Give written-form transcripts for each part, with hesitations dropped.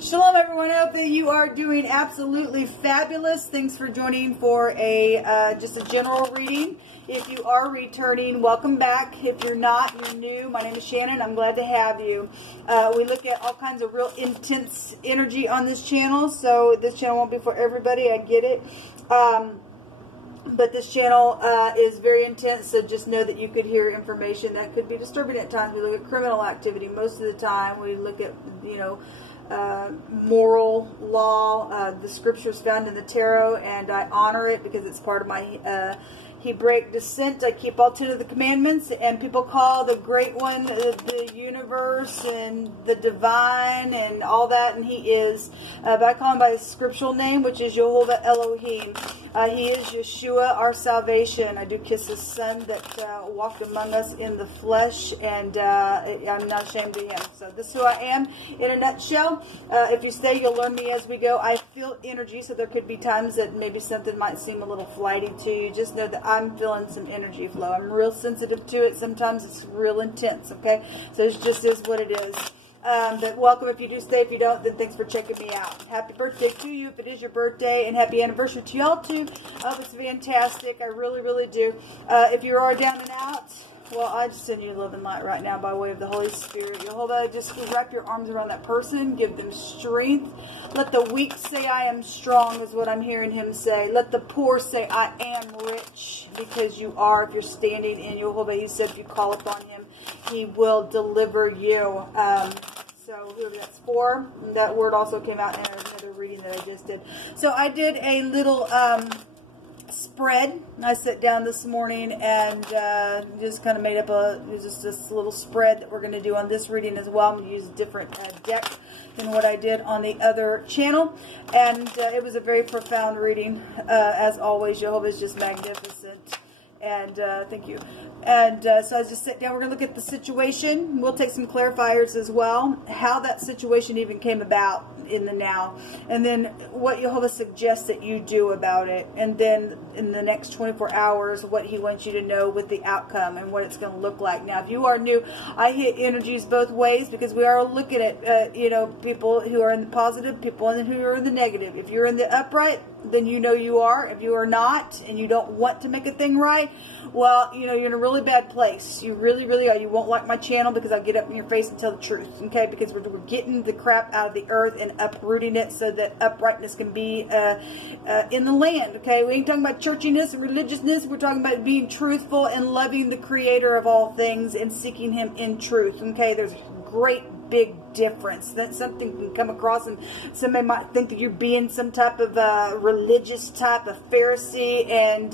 Shalom everyone, I hope that you are doing absolutely fabulous. Thanks for joining for a just a general reading. If you are returning, welcome back. If you're not, you're new. My name is Shannon. I'm glad to have you. We look at all kinds of real intense energy on this channel, so this channel won't be for everybody. I get it. But this channel is very intense, so just know that you could hear information that could be disturbing at times. We look at criminal activity most of the time. We look at, moral law, the scriptures found in the tarot, and I honor it because it's part of my Hebraic descent. I keep all 10 of the commandments, and people call the great one the universe and the divine and all that, and he is. But I call him by his scriptural name, which is Jehovah Elohim. He is Yeshua, our salvation. I do kiss his son that walked among us in the flesh, and I'm not ashamed of him. So this is who I am in a nutshell. If you stay, you'll learn me as we go. I feel energy, so there could be times that maybe something might seem a little flighty to you. Just know that I'm feeling some energy flow. I'm real sensitive to it. Sometimes it's real intense, okay? So it just is what it is. But welcome if you do stay. If you don't, then thanks for checking me out. Happy birthday to you if it is your birthday, and happy anniversary to y'all too. I hope it's fantastic. I really, really do. If you are down and out, well, I just send you love and light right now by way of the Holy Spirit. Jehovah, just wrap your arms around that person. Give them strength. Let the weak say, I am strong, is what I'm hearing him say. Let the poor say, I am rich, because you are. If you're standing in Jehovah, he said if you call upon him, he will deliver you. So whoever that's for, that word also came out in another reading that I just did. So I did a little spread. I sat down this morning and just kind of made up just this little spread that we're going to do on this reading as well. I'm going to use a different deck than what I did on the other channel, and it was a very profound reading. As always, Jehovah is just magnificent. And thank you. And so I just sit down. We're going to look at the situation. We'll take some clarifiers as well. How that situation even came about in the now. And then what Jehovah suggests that you do about it. And then in the next 24 hours, what he wants you to know with the outcome and what it's going to look like. Now, if you are new, I hit energies both ways because we are looking at, people who are in the positive, people who are in the negative. If you're in the upright, then you know you are. If you are not, and you don't want to make a thing right, well, you're in a really bad place. You really, really are. You won't like my channel because I'll get up in your face and tell the truth, okay? Because we're getting the crap out of the earth and uprooting it so that uprightness can be in the land, okay? We ain't talking about churchiness and religiousness. We're talking about being truthful and loving the creator of all things and seeking him in truth, okay? There's great big difference. That something can come across and somebody might think that you're being some type of religious type of Pharisee, and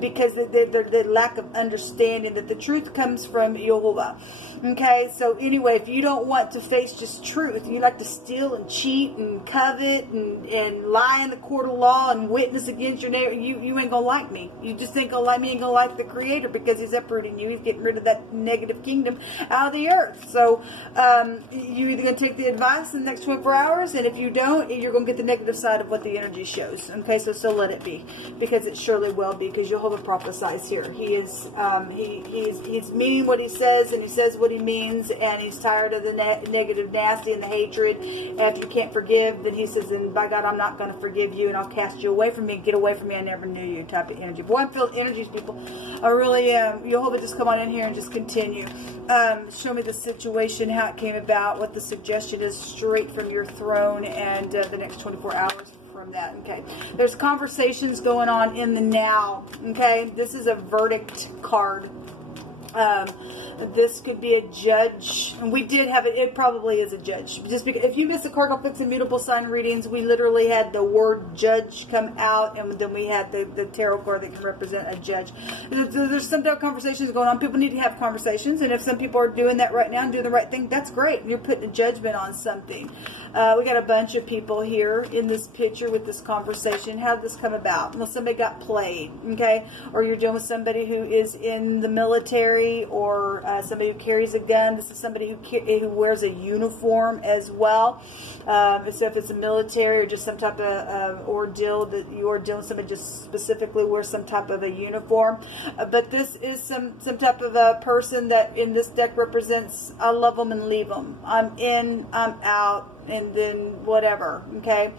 because the lack of understanding that the truth comes from Jehovah. Okay, so anyway, if you don't want to face just truth, you like to steal and cheat and covet and lie in the court of law and witness against your neighbor, you ain't gonna like me. You just ain't gonna like me. You ain't gonna like the creator because he's uprooting you. He's getting rid of that negative kingdom out of the earth. So you're either going to take the advice in the next 24 hours, and if you don't, you're going to get the negative side of what the energy shows. Okay, so let it be, because it surely will be, because Jehovah prophesies here. He is he's meaning what he says, and he says what he means, and he's tired of the negative, nasty, and the hatred. And if you can't forgive, then he says, and by God, I'm not going to forgive you, and I'll cast you away from me. Get away from me. I never knew you, type of energy. Boy, I'm feeling energies, people. I really Jehovah, just come on in here and just continue. Show me the situation, how it came about, what the suggestion is straight from your throne, and the next 24 hours from that. Okay, there's conversations going on in the now. Okay, this is a verdict card. This could be a judge, and we did have it. It probably is a judge. Just because if you miss the cardinal fixed and mutable sign readings, we literally had the word judge come out, and then we had the tarot card that can represent a judge. There's some type of conversations going on. People need to have conversations, and if some people are doing that right now and doing the right thing, that's great. You're putting a judgment on something. We got a bunch of people here in this picture with this conversation. How did this come about? Well, somebody got played, okay? Or you're dealing with somebody who is in the military, or somebody who carries a gun. This is somebody who wears a uniform as well. So if it's a military or just some type of ordeal that you are dealing with, somebody just specifically wears some type of a uniform. But this is some type of a person that in this deck represents I love them and leave them. I'm in, I'm out. and then whatever, okay?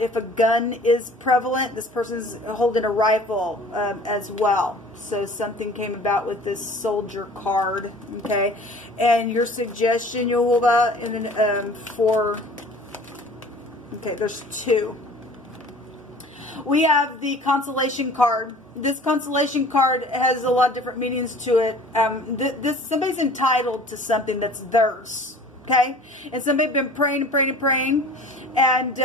If a gun is prevalent, this person's holding a rifle as well. So something came about with this soldier card, okay? And your suggestion, Yehovah, and then okay, there's 2. We have the consolation card. This consolation card has a lot of different meanings to it. Somebody's entitled to something that's theirs. Okay, and somebody's been praying and praying and praying, and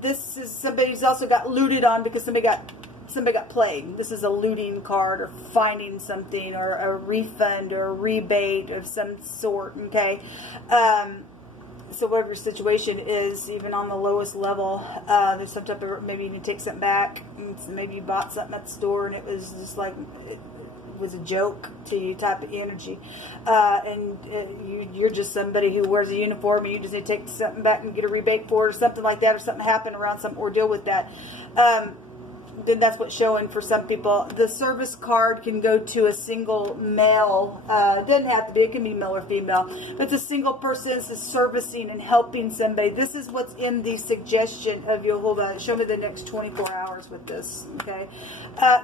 this is somebody who's also got looted on because somebody got played. This is a looting card, or finding something, or a refund, or a rebate of some sort. Okay, so whatever your situation is, even on the lowest level, there's some type of, maybe you need to take something back. Maybe you bought something at the store and it was just like, it was a joke to you type of energy, and you're just somebody who wears a uniform and you just need to take something back and get a rebate for it, or something like that, or something happened around some ordeal with that. Then that's what's showing for some people. The service card can go to a single male. It doesn't have to be. It can be male or female. But it's a single person is servicing and helping somebody. This is what's in the suggestion of Yehovah. Show me the next 24 hours with this. Okay.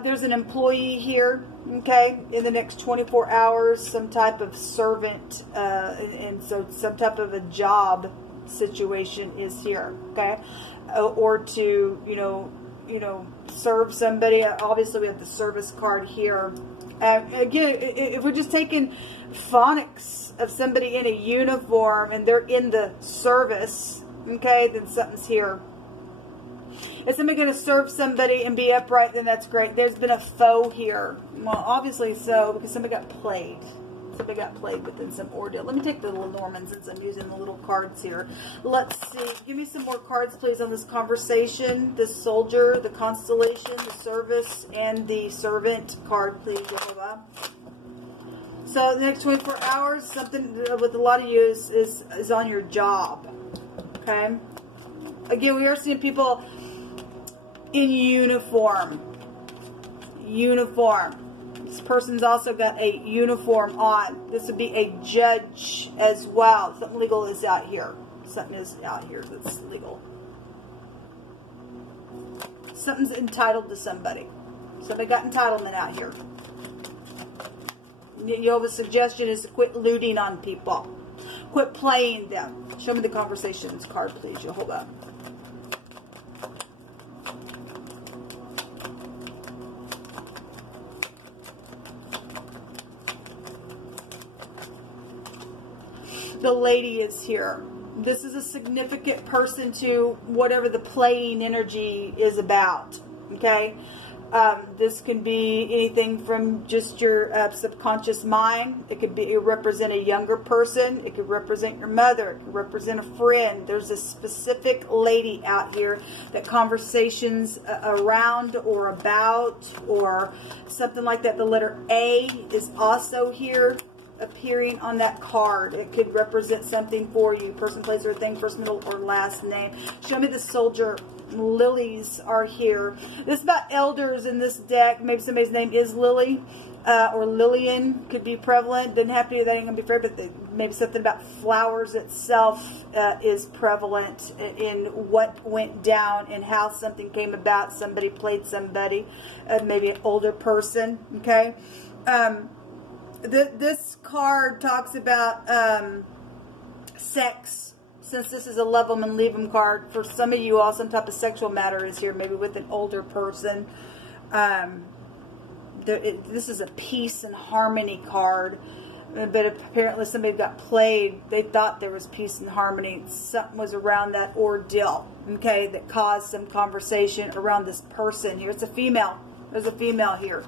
There's an employee here. Okay. In the next 24 hours, some type of servant, and so some type of a job situation is here. Okay. Or to, you know, serve somebody. Obviously, we have the service card here. Again, if we're just taking phonics of somebody in a uniform and they're in the service, okay, then something's here. Is somebody going to serve somebody and be upright? Then that's great. There's been a foe here. Well, obviously so, because somebody got played. Somebody got played within some ordeal. Let me take the little Norman since I'm using the little cards here. Let's see. Give me some more cards, please, on this conversation. The soldier, the constellation, the service, and the servant card, please, Yehovah. So the next 24 hours, something with a lot of you is on your job. Okay? Again, we are seeing people in uniform. Uniform. This person's also got a uniform on. This would be a judge as well. Something legal is out here. Something is out here that's legal. Something's entitled to somebody. Somebody got entitlement out here. Yehovah's suggestion is to quit looting on people. Quit playing them. Show me the conversations card, please, Yehovah. The lady is here. This is a significant person to whatever the playing energy is about. Okay? This can be anything from just your subconscious mind. It could be represent a younger person. It could represent your mother. It could represent a friend. There's a specific lady out here that conversations around or about or something like that. The letter A is also here, appearing on that card. It could represent something for you. Person, place, or thing, first, middle, or last name. Show me the soldier. Lilies are here. This is about elders in this deck. Maybe somebody's name is Lily or Lillian could be prevalent. Doesn't have to be, that ain't going to be fair, but maybe something about flowers itself is prevalent in what went down and how something came about. Somebody played somebody, maybe an older person, okay? This card talks about sex. Since this is a love them and leave them card, for some of you all, some type of sexual matter is here, maybe with an older person. This is a peace and harmony card, but apparently somebody got played. They thought there was peace and harmony. Something was around that ordeal, okay, that caused some conversation around this person here. It's a female. There's a female here.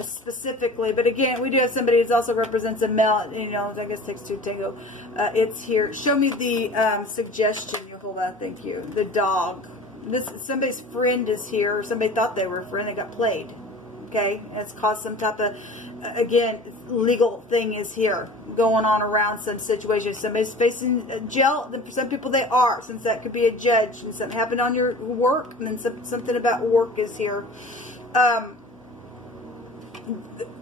Specifically, but again, we do have somebody who also represents a male. You know, I guess takes two to tango. It's here. Show me the suggestion, Yehovah. Thank you. The dog. This somebody's friend is here. Or somebody thought they were a friend. They got played. Okay, and it's caused some type of again legal thing is here going on around some situation. Somebody's facing jail. Some people they are, since that could be a judge. And something happened on your work, and then something about work is here.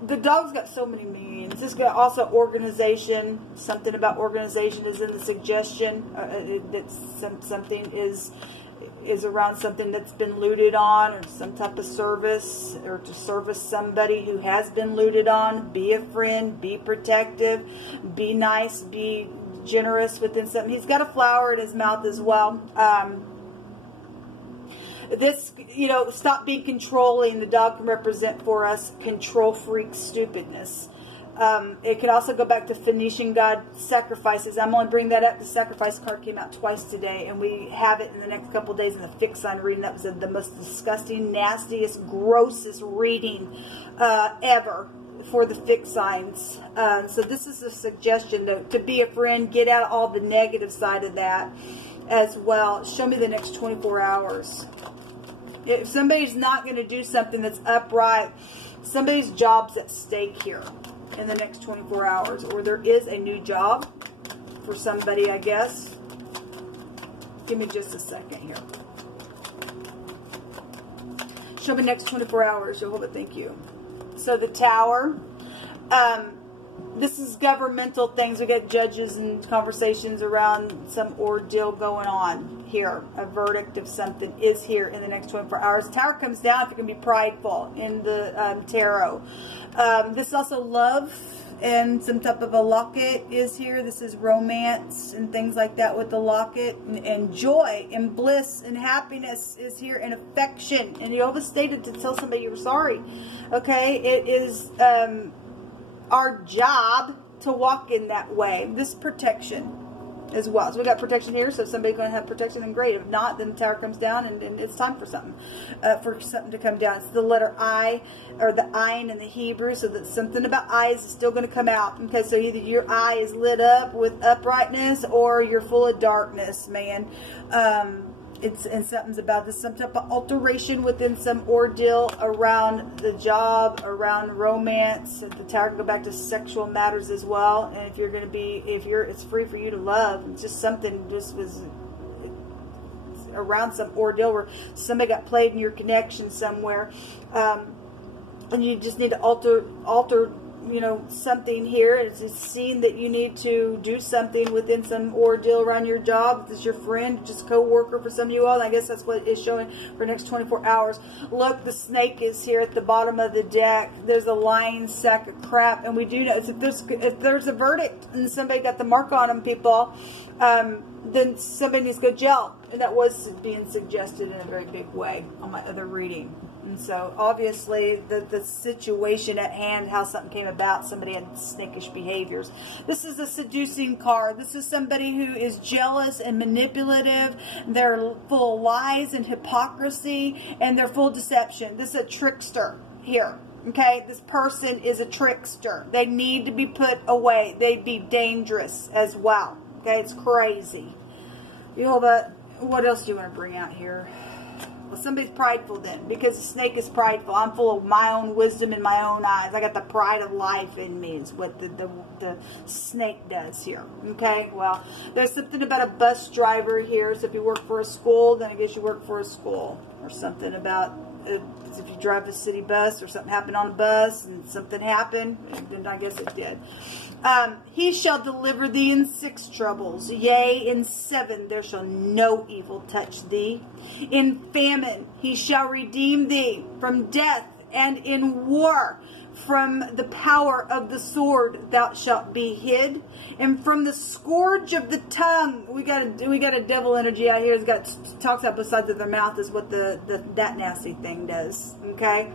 the dog's got so many meanings. This got also organization. Something about organization is in the suggestion. That something is around something that's been looted on, or some type of service, or to service somebody who has been looted on. Be a friend, be protective, be nice, be generous within something. He's got a flower in his mouth as well. This, you know, stop being controlling. The dog can represent for us control freak stupidness. It could also go back to Phoenician god sacrifices. I'm only bringing that up. The sacrifice card came out twice today, and we have it in the next couple of days in the fixed sign reading. That was the most disgusting, nastiest, grossest reading ever for the fixed signs. So this is a suggestion to be a friend, get out all the negative side of that as well. Show me the next 24 hours. If somebody's not going to do something that's upright, somebody's job's at stake here in the next 24 hours, or there is a new job for somebody, I guess. Give me just a second here. Show me next 24 hours, Jehovah, thank you. So the Tower, this is governmental things. We get judges and conversations around some ordeal going on here. A verdict of something is here in the next 24 hours. Tower comes down if you're going to be prideful in the tarot. This is also love, and some type of a locket is here. This is romance and things like that with the locket. And joy and bliss and happiness is here, and affection. And you always stated to tell somebody you're sorry. Okay, it is our job to walk in that way. This protection as well. So we got protection here. So if somebody's going to have protection, then great. If not, then the Tower comes down, and it's time for something to come down. It's the letter I, or the ayin in the Hebrew. So that something about eyes is still going to come out. Okay, so either your eye is lit up with uprightness, or you're full of darkness, man. And something's about this, some type of alteration within some ordeal around the job, around romance. The Tower can go back to sexual matters as well. And if you're going to be, it's free for you to love. It's just something just was around some ordeal where somebody got played in your connection somewhere. And you just need to alter, you know, something here. It's just seen that you need to do something within some ordeal around your job. If it's your friend, just co-worker for some of you all. I guess that's what it's showing for the next 24 hours. Look, the snake is here at the bottom of the deck. There's a lying sack of crap. And we do know if there's a verdict and somebody got the mark on them, people, then somebody needs to go to jail. And that was being suggested in a very big way on my other reading. And so, obviously, the situation at hand, how something came about, somebody had snakish behaviors. This is a seducing card. This is somebody who is jealous and manipulative. They're full of lies and hypocrisy, and they're full of deception. This is a trickster here. Okay, this person is a trickster. They need to be put away. They'd be dangerous as well. Okay, it's crazy. Jehovah, what else do you want to bring out here? Well, somebody's prideful then, because the snake is prideful. I'm full of my own wisdom in my own eyes. I got the pride of life in me is what the snake does here. Okay, well, there's something about a bus driver here. So if you work for a school, then I guess you work for a school. Or something about if you drive a city bus or something happened on a bus and something happened, then I guess it did. He shall deliver thee in 6 troubles, yea, in 7 there shall no evil touch thee. In famine he shall redeem thee from death, and in war from the power of the sword thou shalt be hid, and from the scourge of the tongue. We got a devil energy out here. It's got talks out both sides of their mouth is what that nasty thing does. Okay,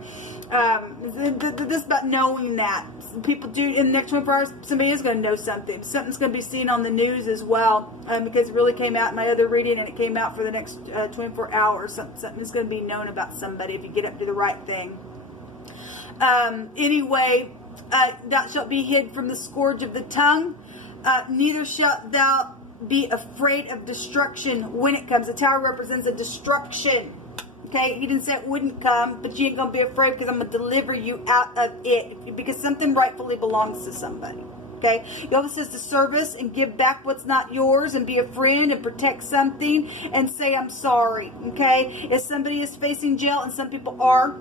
this about knowing that people do in the next 24 hours. Somebody is going to know something. Something's going to be seen on the news as well, because it really came out in my other reading, and it came out for the next 24 hours. Something's going to be known about somebody if you get up to do the right thing. Anyway, thou shalt be hid from the scourge of the tongue. Neither shalt thou be afraid of destruction when it comes. The Tower represents a destruction. Okay, he didn't say it wouldn't come, but you ain't going to be afraid, because I'm going to deliver you out of it, because something rightfully belongs to somebody. Okay, he always says to service and give back what's not yours, and be a friend and protect something and say I'm sorry. Okay, if somebody is facing jail, and some people are,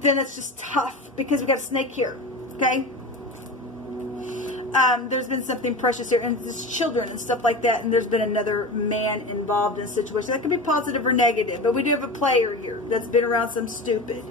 then it's just tough, because we got a snake here. Okay? There's been something precious here, and there's children and stuff like that, and there's been another man involved in a situation. That could be positive or negative, but we do have a player here that's been around some stupid.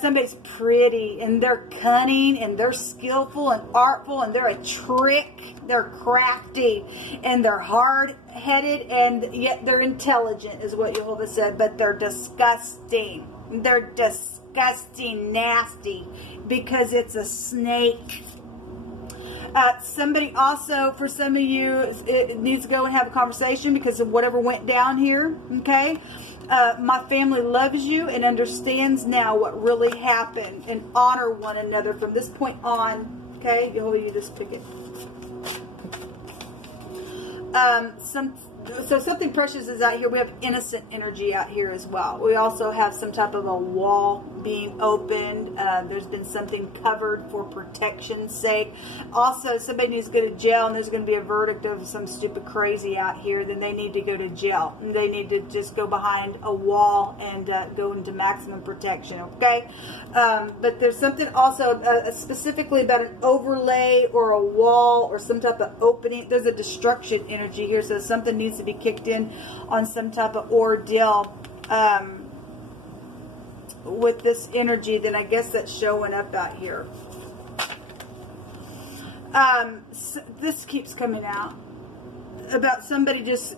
Somebody's pretty, and they're cunning, and they're skillful and artful, and they're a trick. They're crafty, and they're hard-headed, and yet they're intelligent, is what Jehovah said, but they're disgusting. They're disgusting, nasty, because it's a snake. Somebody also, for some of you, it needs to go and have a conversation because of whatever went down here, okay? My family loves you and understands now what really happened, and honor one another from this point on, okay? Jehovah, you just pick it. So something precious is out here. We have innocent energy out here as well. We also have some type of a wall being opened. There's been something covered for protection's sake. Also, somebody needs to go to jail, and there's going to be a verdict of some stupid crazy out here. Then they need to go to jail. And they need to just go behind a wall and go into maximum protection, okay? But there's something also specifically about an overlay or a wall or some type of opening. There's a destruction energy here, so something needs to be kicked in on some type of ordeal with this energy. Then I guess that's showing up out here. So this keeps coming out about somebody just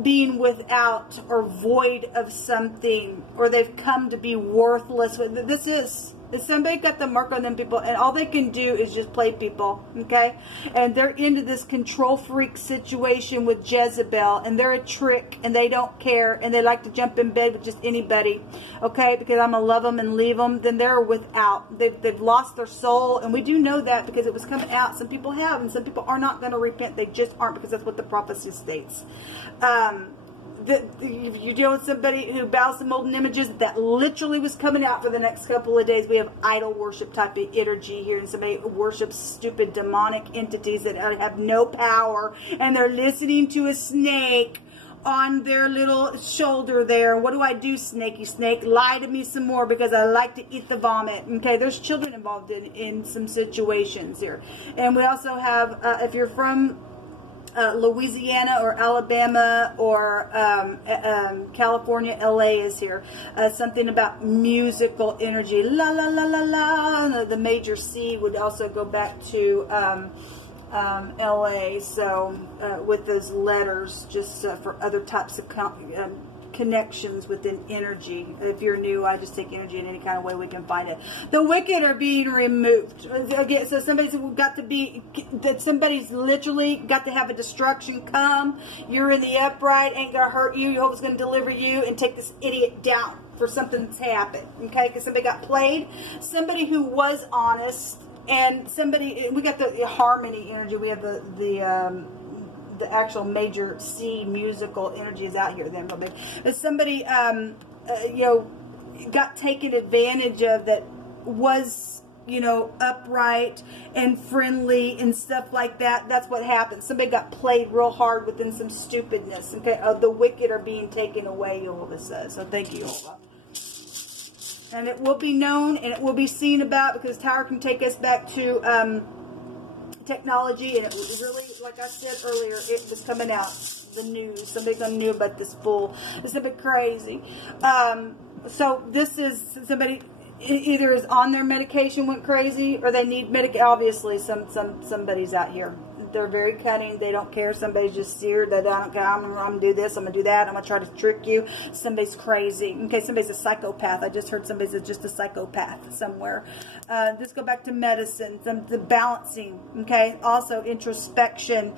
being without or void of something, or they've come to be worthless. This is somebody got the mark on them, people, and all they can do is just play people, okay? And they're into this control freak situation with Jezebel, and they're a trick, and they don't care, and they like to jump in bed with just anybody, okay? Because I'm gonna love them and leave them. Then they're without. They've lost their soul, and we do know that because it was coming out. Some people have, and some people are not going to repent. They just aren't, because that's what the prophecy states. You deal with somebody who bows to molten images, that literally was coming out for the next couple of days. We have idol worship type of energy here, and somebody worships stupid demonic entities that have no power, and they're listening to a snake on their little shoulder there. What do I do, snaky snake? Lie to me some more, because I like to eat the vomit. Okay, there's children involved in some situations here. And we also have, if you're from Louisiana or Alabama or California, LA is here. Something about musical energy. La la la la la. The major C would also go back to LA. So with those letters, just for other types of connections within energy. If you're new, I just take energy in any kind of way we can find it. The wicked are being removed. Again, so somebody's got to be, that somebody's literally got to have a destruction come. You're in the upright, ain't gonna hurt you. Jehovah's gonna deliver you and take this idiot down for something that's happened. Okay, because somebody got played. Somebody who was honest, and somebody, we got the harmony energy. We have the actual major C musical energy is out here then real big. But somebody you know, got taken advantage of, that was, you know, upright and friendly and stuff like that. That's what happened. Somebody got played real hard within some stupidness. Okay, the wicked are being taken away, Jehovah says. So thank you, Jehovah. And it will be known and it will be seen about, because Tower can take us back to technology, and it was really, like I said earlier, it was coming out, the news. Somebody knew about this fool. It's a bit crazy. So this is somebody either is on their medication, went crazy, or they need medication. Obviously, somebody's out here. They're very cunning. They don't care. Somebody's just seared. They don't care. I'm going to do this. I'm going to do that. I'm going to try to trick you. Somebody's crazy. Okay, somebody's a psychopath. I just heard somebody's just a psychopath somewhere. Let's go back to medicine. The balancing. Okay, also introspection.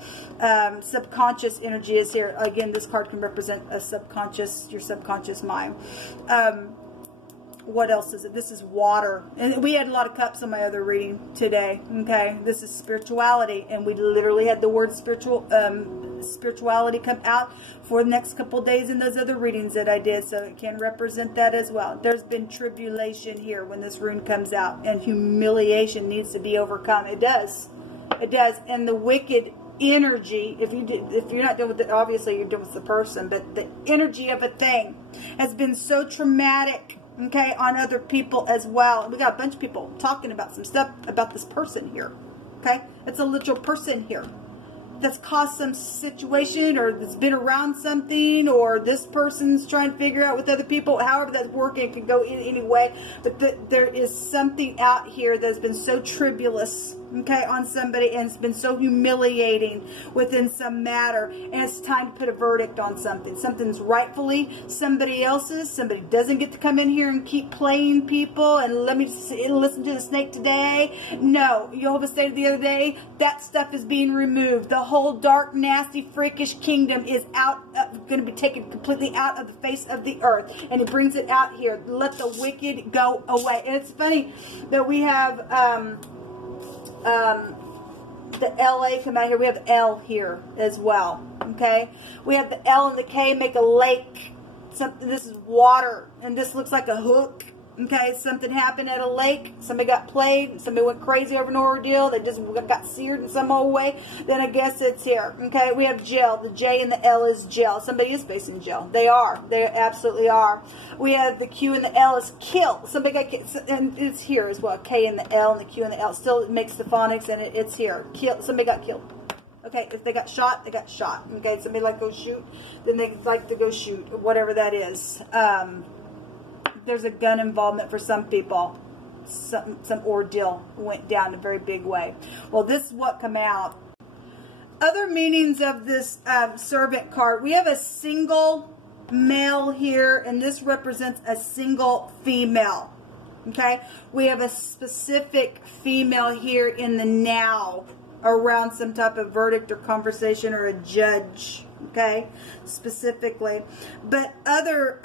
Subconscious energy is here. Again, this card can represent a subconscious, your subconscious mind. What else is it? This is water. And we had a lot of cups on my other reading today. Okay. This is spirituality. And we literally had the word spirituality come out for the next couple of days in those other readings that I did. So it can represent that as well. There's been tribulation here when this rune comes out. And humiliation needs to be overcome. It does. It does. And the wicked energy, if you're not dealing with it, obviously you're dealing with the person. But the energy of a thing has been so traumatic okay, on other people as well. We got a bunch of people talking about some stuff about this person here, okay? It's a literal person here that's caused some situation, or that's been around something, or this person's trying to figure out with other people, however that's working. It can go in any way, but there is something out here that's been so tribulous, okay, on somebody, and it's been so humiliating within some matter, and it's time to put a verdict on something. Something's rightfully somebody else's. Somebody doesn't get to come in here and keep playing people and let me listen to the snake today. No, YHVH stated the other day, that stuff is being removed. The whole dark, nasty, freakish kingdom is going to be taken completely out of the face of the earth, and he brings it out here. Let the wicked go away. And it's funny that we have the LA come out here. We have the L here as well. Okay, we have the L and the K make a lake. Something. This is water, and this looks like a hook. Okay, something happened at a lake. Somebody got played. Somebody went crazy over an ordeal. They just got seared in some old way. Then I guess it's here. Okay, we have jail. The J and the L is jail. Somebody is facing jail. They are. They absolutely are. We have the Q and the L is kill. Somebody got killed. And it's here as well. K and the L and the Q and the L. Still makes the phonics, and it's here. Kill. Somebody got killed. Okay, if they got shot, they got shot. Okay, somebody like to go shoot, then they like to go shoot, or whatever that is. There's a gun involvement for some people. Some ordeal went down in a very big way. Well, this is what come out. Other meanings of this servant card. We have a single male here, and this represents a single female. Okay? We have a specific female here in the now around some type of verdict or conversation or a judge. Okay? Specifically. But other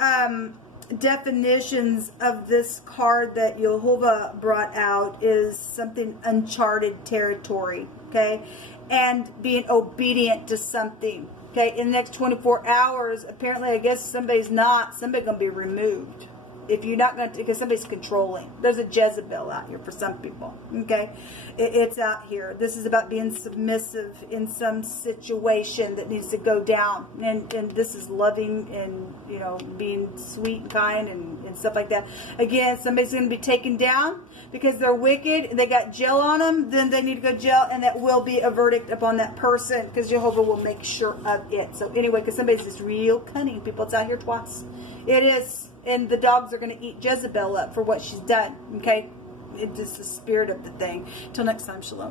definitions of this card that YHVH brought out is something uncharted territory, okay, and being obedient to something, okay. In the next 24 hours, apparently, I guess somebody's gonna be removed. If you're not going to, because somebody's controlling. There's a Jezebel out here for some people, okay? It's out here. This is about being submissive in some situation that needs to go down. And this is loving and, you know, being sweet and kind and stuff like that. Again, somebody's going to be taken down because they're wicked. They got jail on them. Then they need to go to jail, and that will be a verdict upon that person because YHVH will make sure of it. So anyway, because somebody's just real cunning. People, it's out here twice. It is. And the dogs are going to eat Jezebel up for what she's done. Okay? It's just the spirit of the thing. Till next time, shalom.